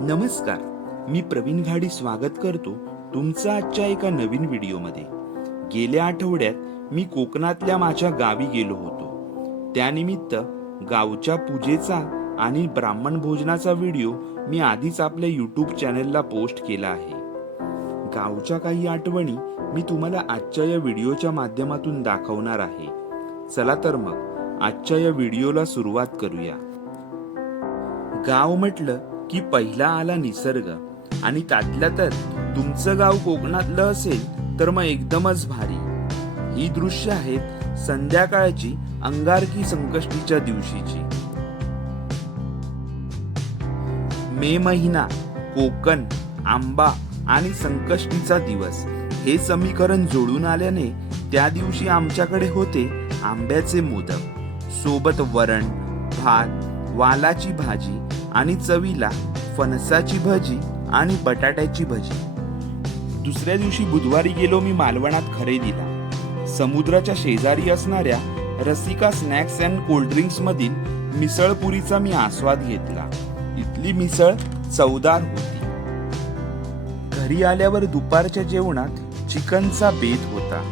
नमस्कार, मी प्रवीण घाडी स्वागत करतो तुमचं आजच्या एका नवीन व्हिडिओमध्ये। गेल्या आठवड्यात मी कोकणातल्या माझ्या गावी गेलो होतो। त्यानिमित्त गावच्या पूजेचा आणि ब्राह्मण भोजनाचा व्हिडिओ मी आधीच आपल्या YouTube चॅनलला पोस्ट केला आहे। गावच्या काही आठवणी मी तुम्हाला आजच्या या व्हिडिओच्या माध्यमातून दाखवणार आहे। चला तर मग आजच्या या व्हिडिओला सुरुवात करूया। गाव म्हटलं की पहिला आला निसर्ग, आणि त्यातल्या त्यात तुमचं गाव कोकणातलं असेल तर मग एकदमच भारी। ही दृश्य आहेत संध्याकाळची अंगारकी संकष्टीच्या दिवशीची। मे महिना, कोकण, आंबा आणि संकष्टीचा दिवस हे समीकरण जोडून आल्याने त्या दिवशी आमच्याकडे होते आंब्याचे मोदक, सोबत वरण, भात, वालाची भाजी आणि चवीला फणसाची भजी आणि बटाट्याची भजी। दुसऱ्या दिवशी बुधवारी गेलो मी मालवणात खरेदीला। समुद्राच्या शेजारी असणाऱ्या रसिका स्नॅक्स अँड कोल्ड्रिंक्स मधील मिसळपुरीचा मी आस्वाद घेतला। इथली मिसळ चवदार होती। घरी आल्यावर दुपारच्या जेवणात चिकनचा बेत होता।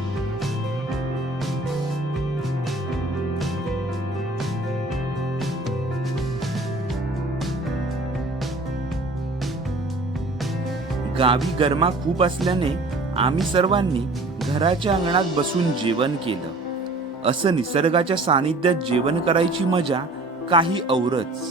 गावी गरमा खूप असल्याने आम्ही सर्वांनी घराच्या अंगणात बसून जेवण केलं। असं निसर्गाच्या सानिध्यात जेवण करायची मजा काही औरच।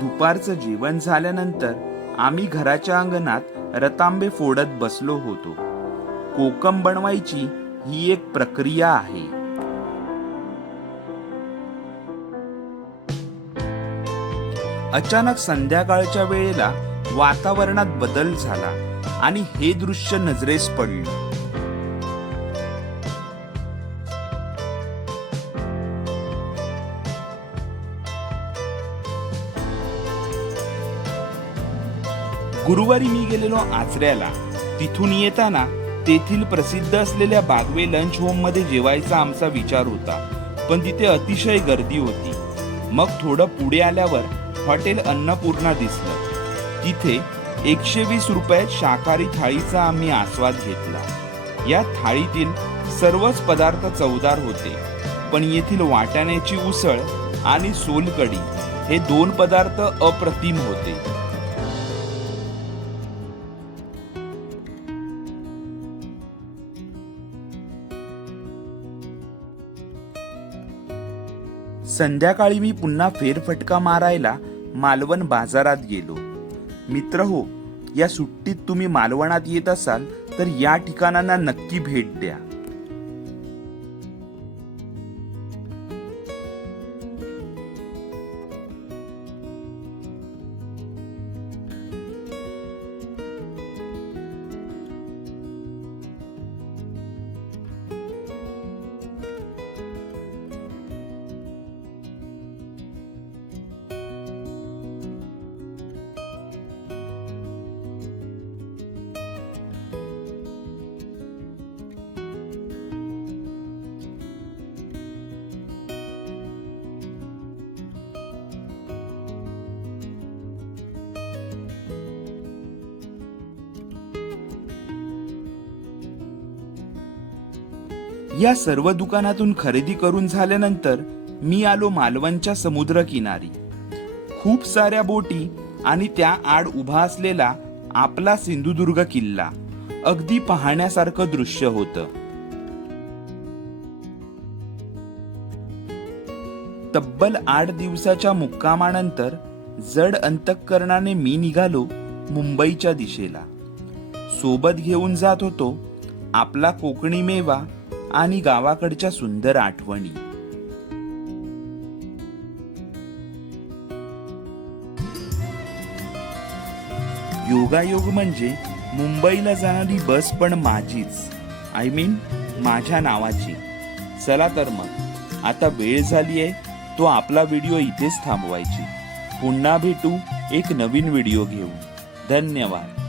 दुपारचं जेवण झाल्यानंतर आम्ही घराच्या अंगणात रतांबे फोडत बसलो होतो। कोकम बनवायची ही एक प्रक्रिया आहे। अचानक संध्याकाळच्या वेळेला वातावरणात बदल झाला आणि हे दृश्य नजरेस पडले। गुरुवारी मी गेलेलो आचऱ्याला। तिथून येताना तेथील प्रसिद्ध असलेल्या बागवे लंच होम मध्ये जेवायचा आमचा विचार होता, पण तिथे अतिशय गर्दी होती। मग थोडं पुढे आल्यावर हॉटेल अन्नपूर्णा दिसलं। तिथे 120 रुपयात शाकाहारी थाळीचा आम्ही आस्वाद घेतला। या थाळीतील सर्वच पदार्थ चवदार होते, पण येथील वाटाण्याची उसळ आणि सोलकढी हे दोन पदार्थ अप्रतिम होते। संध्याकाळी मी पुन्हा फेरफटका मारायला मालवण बाजारात गेलो। मित्रहो, या सुट्टीत तुम्ही मालवणात येत असाल तर या ठिकाणांना नक्की भेट द्या। या सर्व दुकानातून खरेदी करून झाल्यानंतर मी आलो मालवणच्या समुद्र किनारी। खूप साऱ्या बोटी आणि त्या आड उभा असलेला आपला सिंधुदुर्ग किल्ला अगदी पाहण्यासारखं दृश्य होतं। तब्बल 8 दिवसाच्या मुक्कामानंतर जड अंतःकरणाने मी निघालो मुंबईच्या दिशेला। सोबत घेऊन जात होतो आपला कोकणी मेवा आणि गावाकडच्या सुंदर आठवणी। योगायोग म्हणजे मुंबईला जाणारी बस पण माझीच, आय मीन माझ्या नावाची। चला तर मग आता वेळ झाली आहे तो आपला व्हिडिओ इथेच थांबवायची। पुन्हा भेटू एक नवीन व्हिडिओ घेऊन। धन्यवाद।